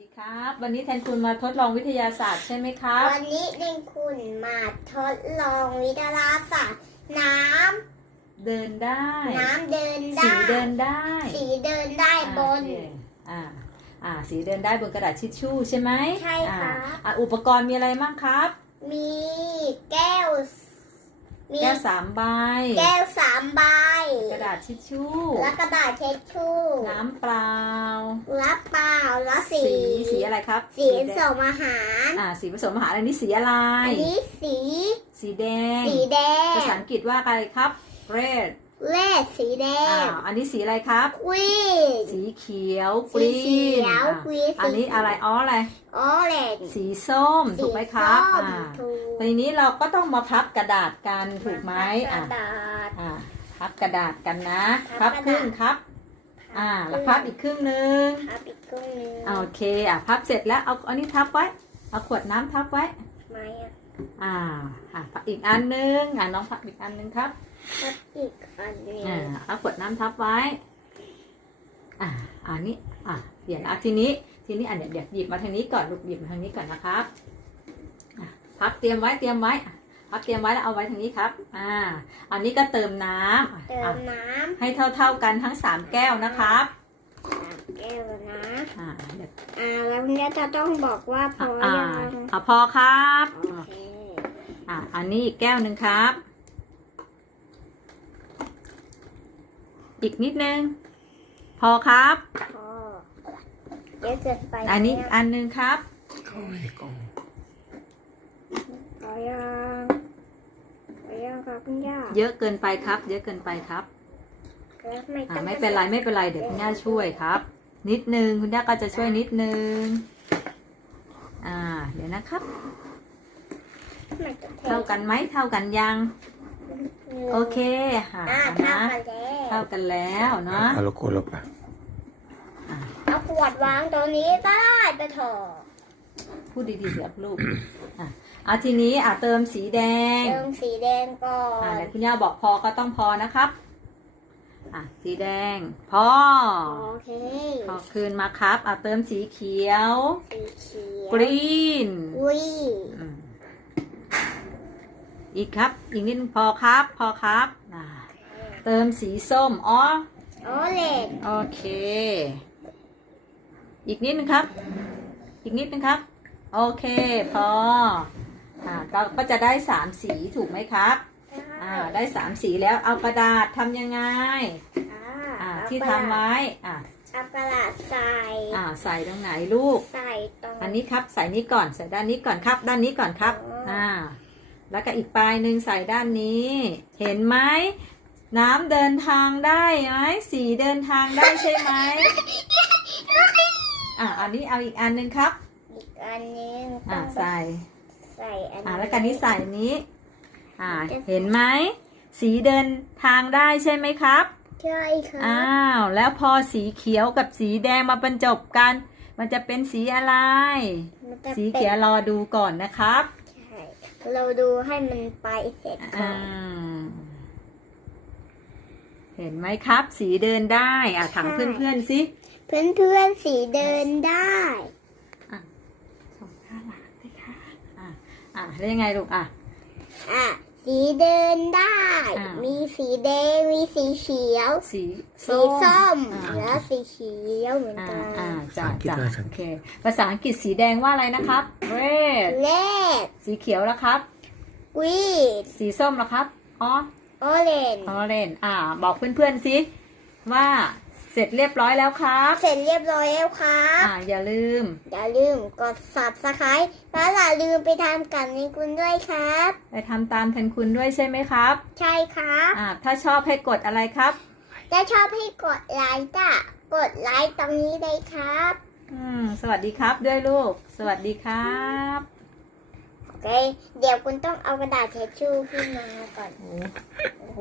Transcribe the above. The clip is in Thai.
ดีครับ วันนี้แทนคุณมาทดลองวิทยาศาสตร์ใช่ไหมครับ วันนี้เด็กคุณมาทดลองวิทยาศาสตร์ น้เดินได้ำน้ำเดินได้ สีเดินได้สีเดินได้บน อ่าโอเคอ่าอ่าสีเดินได้บนกระดาษทิชชู่ใช่ไหมใช่ครับ อ่าอ่าอุปกรณ์มีอะไรบ้างครับ มีแก้ว มีแก้วสามใบ แก้วสามใบ กระดาษทิชชู่ และกระดาษเช็ดชู่น้ำเปล่าและเปล่าและสี สีอะไรครับ สีแดงสมอาหาร อ่า สีผสมอาหารอันนี้สีอะไร อันนี้สี สีแดง สีแดง ภาษาอังกฤษว่าอะไรครับ red เลดสีแดอ่างอันนี้สีอะไรครับ ควีน สีเขียวกสีรีเขีนยวอะกรีน อันนี้อะไรอ๋ออะไร ออเรนจ์สีส้มถูกไหมครับสีส้มอ่าถูกทีนี้เราก็ต้องมาพับกระดาษกันถูกไหมกอะระดาษ อ่าพับกระดาษกันนะ พัพับบกระดาษครึ่งครับ อ่า แล้วพับอีกครึ่งหนึ่งพับอีกครึ่งหนึงอ่าโอเคอะพับเสร็จแล้วเอาอันนี้ทับไว้เอาขวดน้ำทับไว้ ไม่อะอ่าอะพับอีกอันหนึงอ่าน้องพับอีกอันหนึงครับพับ อีกอันหนึงอ่าเอาขวดน้ำทับไว้ อ่าอันนี้ อ่าเปลี่ยนอะทีนี้ ทีนี้อันเดี๋ยวเดี๋ยวหยิบมาทางนี้ก่อนลูกหยิบมาทางนี้ก่อนนะครับอะพับเตรียมไว้เตรียมไว้อะพับเตรียมไว้แล้วเอาไว้ทางนี้ครับ อ่า อันนี้ก็เติมน้ำอะเติอะมน้ให้เท่าๆกันทั้งสามแก้วนะครับำสามแก้วนะอ่าเดี๋ยวอ่าแล้วเนี่ยจะต้องบอกว่าพออ่ายังอะพอครับ โอเคอ่าอันนี้อีกแก้วหนึ่งครับ อีกนิดนึง พอครับ พอเยอะเกินไปอันนี้อีเยกอันหนึงครับพอยังพอยังครับคุณย่าเยอะเกินไปครับ เยอะเกินไปครับแล้วไม่อ่าต้องไม่เป็นไรไม่เป็นไรเดี๋ยวคุณย่าช่วยครับ นิดนึงคุณย่าก็จะช่วยนิดนึงอ่า เดี๋ยวนะครับไม่ต้องเท่ากันไหมเท่ากันยัง โอเคค่ะอ่าเอาเท่านะกันแล้ว เท่ากันแล้วเนาะเอาโลโก้ลบไปเอาขวดวางตรงนี้ก็ได้ไปเถอะพูดดีๆเดี๋ยวลูกอะเอาทีนี้อะเติมสีแดง เติมสีแดงก่ออ่านแล้วคุณย่าบอกพอก็ต้องพอนะครับ อะสีแดง พอโอเค พอคืนมาครับอะเติมสีเขียว สีเขียวกรีนอุ้ยอืมอีกครับ อีกนิดนึงพอครับ พอครับอะ เติมสีส้มอ๋อโอเลนโอเค อีกนิดนึงครับ อีกนิดนึงครับ โอเค พอ อ่าก็ก็จะได้สามสีถูกไหมครับ อ่า ได้สามสีแล้ว เอากระดาษทำยังไง อ่า ที่ทำไว้ อ่าเอากระดาษใส่ อ่า ใส่ตรงไหนลูก ใส่ตรง อันนี้ครับ ใส่นี้ก่อน ใส่ด้านนี้ก่อนครับ ด้านนี้ก่อนครับอ๋ออ่อ่า แล้วก็อีกปลายหนึ่งใส่ด้านนี้ เห็นไหม น้ำเดินทางได้ไหมสีเดินทางได้ใช่ไหมอ่าอันนี้เอาอีกอันหนึ่งครับอีกอันนึงอ่าต้องใส่ใส่อันอ่าแล้วกันนี้ใส่นี้ อ่าเห็นไหมสีเดินทางได้ใช่ไหมครับใช่ค่ะอ้าวแล้วพอสีเขียวกับสีแดงมาบรรจบกัน มันจะเป็นสีอะไรมันจะสีเขียวรอดูก่อนนะครับใช่เราดูให้มันไปเสร็จก่อ่าอน เห็นไหมครับ สีเดินได้อะถามเพื่อนๆสิเพื่อนเพื่อนๆสีเดินได้ส่งข้าหลานเลยค่ะอะอะแล้วยังไงลูกอะอะสีเดินได้อ่ามีมีสีแดง มีสีเขียว สีสีส้มอ่าแล้วสีเขียวเหมือนอ่ากันอ่าจ้าจ้าโอเค ภาษาอังกฤษสีแดงว่าอะไรนะครับ red เลดสีเขียวแล้วครับกรีดสีส้มแล้วครับอ๋ อออเรนออเรนอ่า บอกเพื่อนๆสิว่าเสร็จเรียบร้อยแล้วครับ เสร็จเรียบร้อยแล้วครับ อ่าอย่าลืม อย่าลืมกด subscribe และอย่าลืมไปทำกับนิคุณด้วยครับ ไปทำตามแทนคุณด้วยใช่ไหมครับ ใช่ครับอ่าถ้าชอบให้กดอะไรครับ ถ้าชอบให้กดไลค์จ้ะกดไลค์ตรงนี้เลยครับ อืม สวัสดีครับด้วยลูก สวัสดีครับโอ เดี๋ยวคุณต้องเอากระดาษเช็ดชู่ขึ้นมาก่อน โอ้โห